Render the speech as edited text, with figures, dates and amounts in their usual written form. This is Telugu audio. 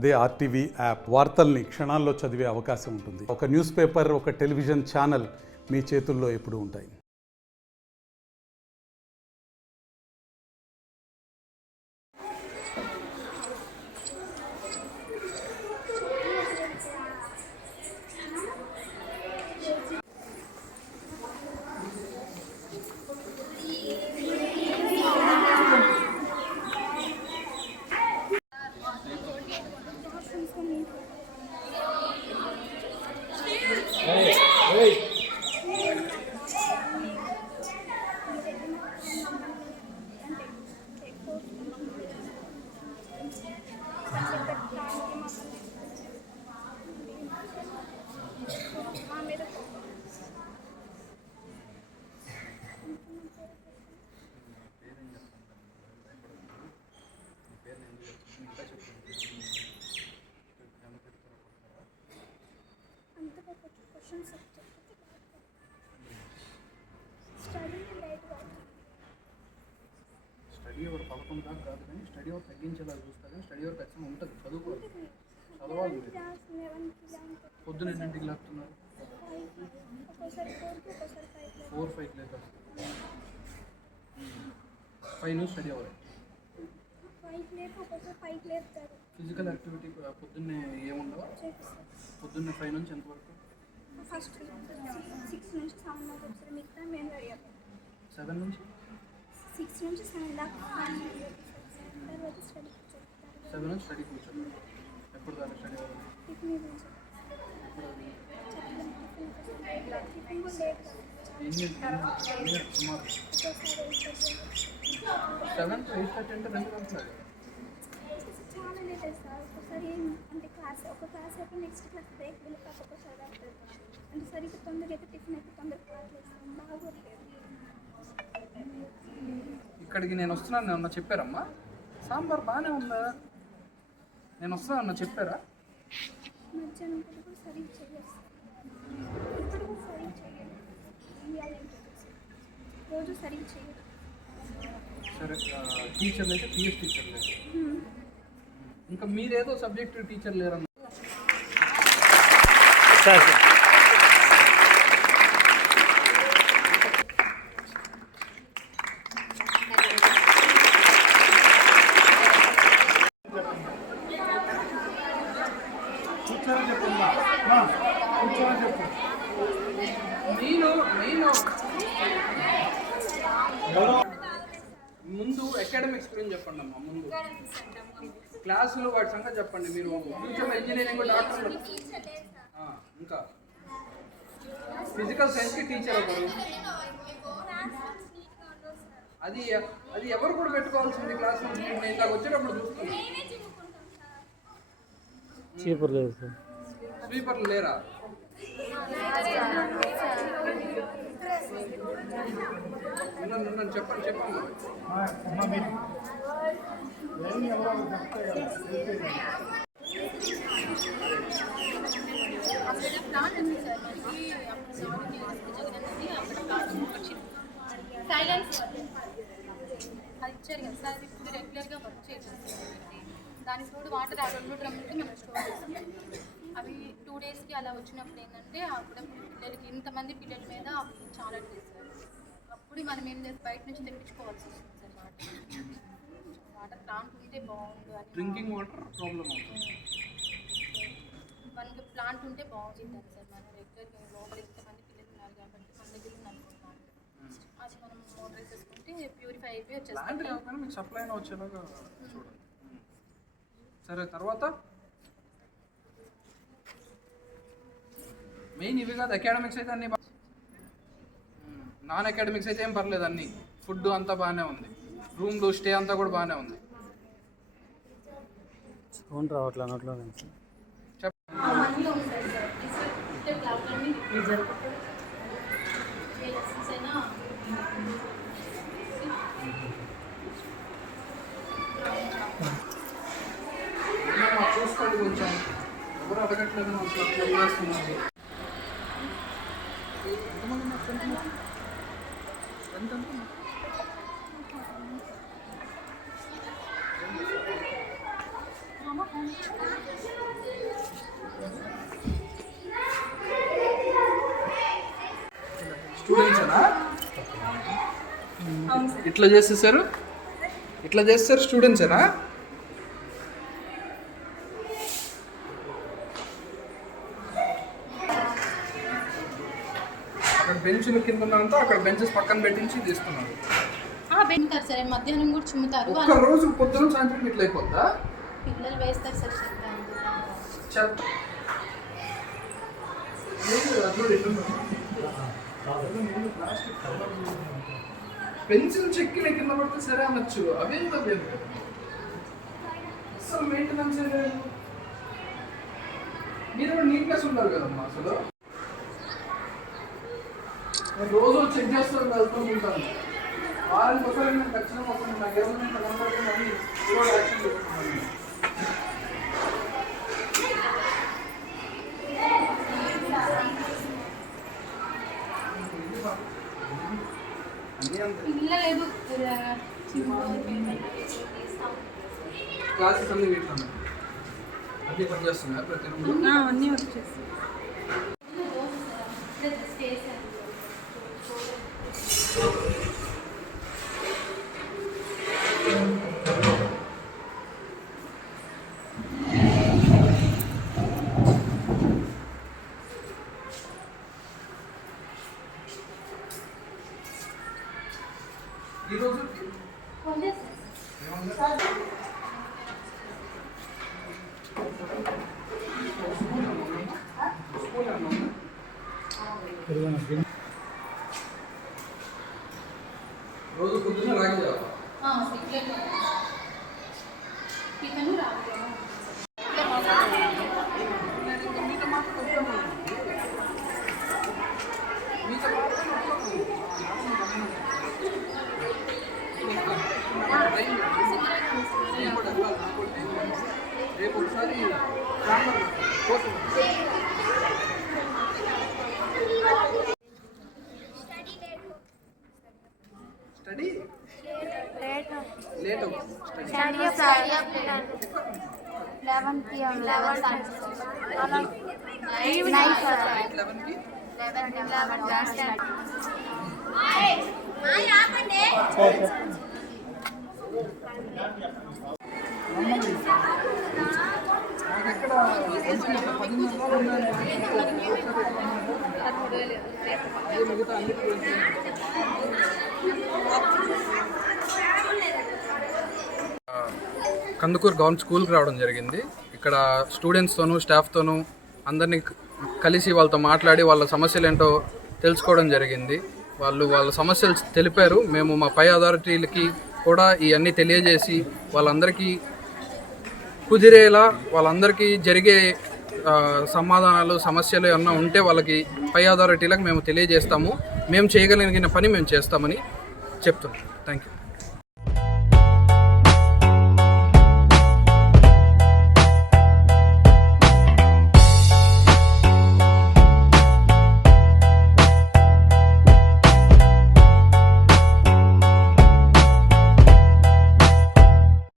అదే ఆర్టీవీ యాప్ వార్తల్ని క్షణాల్లో చదివే అవకాశం ఉంటుంది. ఒక న్యూస్ పేపర్, ఒక టెలివిజన్ ఛానల్ మీ చేతుల్లో ఎప్పుడూ ఉంటాయి. స్టడీ అవర్ 11 దాకా కాదు కానీ స్టడీ అవర్ తగ్గించేలా చూస్తారు కానీ స్టడీ అవర్ ఖచ్చితంగా ఉంటుంది. చదువుకోవాలి, చదవాలి. పొద్దున ఎన్నింటికి లేపుతున్నారు? 4-5 లేక 5 నుంచి స్టడీ అవర్. ఫిజికల్ యాక్టివిటీ పొద్దున్నే ఏముండవా? పొద్దున్నే 5 నుంచి ఎంతవరకు? ఫస్ట్ 6 నుంచి 7 దాకా ఒకసారి మిగతా మేము రెడీ అవుతాం. 7 నుంచి 6 నుంచి 7 దాకా తర్వాత స్టడీ కూర్చోండి. 7 నుంచి స్టడీ కూర్చోండి. ఎప్పుడు దాకా స్టడీ అవ్వాలి? సుమారు 7 to 8:30 అంటే 2 గంటలు. చాలా లేట్ అవుతుంది సార్. ఒకసారి అంటే క్లాస్ ఒక క్లాస్ అయితే నెక్స్ట్ క్లాస్ బ్రేక్ వెళ్ళిపోతే ఒకసారి అవుతుంది అంటే సరిగ్గా తొందరగా అయితే టిఫిన్ అయితే తొందరగా క్లాస్ చేస్తాం బాగోట్లేదు. ఇక్కడికి నేను వస్తున్నాను అన్న చెప్పారమ్మా? సాంబార్ బాగానే ఉందా? నేను వస్తున్నాను అన్న చెప్పారా? మధ్యాహ్నం పూట కూడా సరిగ్గా చేయలేదు. ఇప్పుడు కూడా సరిగ్గా చేయలేదు. రోజు సరిగ్గా చేయలేదు. సరే, టీచర్లు అయితే పిఎస్ టీచర్ లేదు. ఇంకా మీరేదో సబ్జెక్ట్ టీచర్ లేరన్న. ముందు అకాడమిక్స్ గురించి చెప్పండి అమ్మా. ముందు క్లాసులు వాటి సంగతి చెప్పండి. మీరు ఫ్యూచర్లో ఇంజనీరింగ్ డాక్టర్, ఇంకా ఫిజికల్ సైన్స్కి టీచర్ ఒకరు. అది అది ఎవరు కూడా పెట్టుకోవాల్సింది క్లాస్ రూమ్. నేను ఇలాగ వచ్చేటప్పుడు చూస్తున్నాను. స్వీపర్లు లేరా? చెప్పండి చెప్పండి. సైలెన్స్ అది ఇచ్చారు కదా సార్. ఇప్పుడు రెగ్యులర్గా వర్క్ చేసేది దానికి తోడు వాటర్ ఆ 2 డ్రమ్ములకి మనం స్టోర్ చేస్తాం. అవి 2 డేస్కి అలా వచ్చినప్పుడు ఏంటంటే అప్పుడప్పుడు పిల్లలకి ఇంతమంది పిల్లల మీద చాలా చేస్తారు. అప్పుడు మనం ఏం చేసి బయట నుంచి తెప్పించుకోవాల్సి వస్తుంది సార్. వాటర్ ప్లాంట్ ఉంటే బాగుండు అని. డ్రింకింగ్ వాటర్ ప్రాబ్లం అవుతుంది. మనకి ప్లాంట్ ఉంటే బాగుంటుంది సార్. మనం రెగ్యులర్గా లోపల ఇంతమంది పిల్లలు ఉన్నారు కాబట్టి మన దగ్గర అనుకుంటున్నాం. అది మనం మోటర్ వేసేసుకుంటే ప్యూరిఫై అయిపోయి వచ్చేస్తాం. మీకు సప్లై వచ్చేలాగా చూడండి. సరే, తర్వాత మెయిన్ ఇవి కాదు. అకాడమిక్స్ అయితే అన్నీ నాన్ అకాడమిక్స్ అయితే ఏం పర్లేదు. అన్నీ ఫుడ్ అంతా బాగానే ఉంది. రూమ్లు స్టే అంతా కూడా బాగానే ఉంది. చూసుకోండి కొంచెం. ఎవరు అడగట్లేదు అసలు. స్టూడెంట్సేనా ఇట్లా చేసేసారు? ఇట్లా చేస్తారు స్టూడెంట్సేనా? అక్కడ బెంచ్ల కింద ఉన్నంతా అక్కడ బెంచెస్ పక్కన పెట్టించి తీస్తున్నారు. పెడతారు సార్, మధ్యాహ్నం కూడా చుమ్ముతారు. ఒక్క రోజు పొద్దున సాయంత్రం ఇట్లా అయిపోద్దా? పిల్లలు వేస్తారు సార్ చెత్త పెన్సిల్ చెక్కిన కింద పడితే సరే అనొచ్చు, అవేం తప్పేం అసలు మెయింటెనెన్స్ లేదు. మీరు నీట్నెస్ ఉన్నారు కదమ్మా. అసలు నేను రోజు చెక్ చేస్తాను, వెళ్తూ ఉంటాను. వారానికి ఒకసారి నేను ఖచ్చితంగా వస్తాను. నాకు ఏమైనా కనపడితే మళ్ళీ యాక్షన్ తీసుకుంటాను. పిల్లలేదు క్లాసెస్ అన్ని వీటిలో అన్ని పనిచేస్తున్నాయి ప్రతి రూమ్ అన్నీ వచ్చేసి ఈరోజు రోజు పొద్దున్న రాగి జావా టిఫిన్ రాదు. రేపు ఒకసారి స్టడీ లేట్ అవుతుంది. స్టడీ అప్ 11 PM 11 నైట్ 11కి 11 స్టార్ట్. నాకు ఎక్కడ 10:30 మిగతా అన్నిటికీ కందుకూరు గవర్నమెంట్ స్కూల్కి రావడం జరిగింది. ఇక్కడ స్టూడెంట్స్తోనూ స్టాఫ్తోనూ అందరినీ కలిసి వాళ్ళతో మాట్లాడి వాళ్ళ సమస్యలు ఏంటో తెలుసుకోవడం జరిగింది. వాళ్ళ సమస్యలు తెలిపారు. మేము మా పై అథారిటీలకి కూడా ఇవన్నీ తెలియజేసి వాళ్ళందరికీ కుదిరేలా వాళ్ళందరికీ జరిగే సమాధానాలు సమస్యలు ఏమన్నా ఉంటే వాళ్ళకి పై అథారిటీలకు మేము తెలియజేస్తాము. మేము చేయగలిగిన పని మేము చేస్తామని చెప్తున్నాం. Thank you.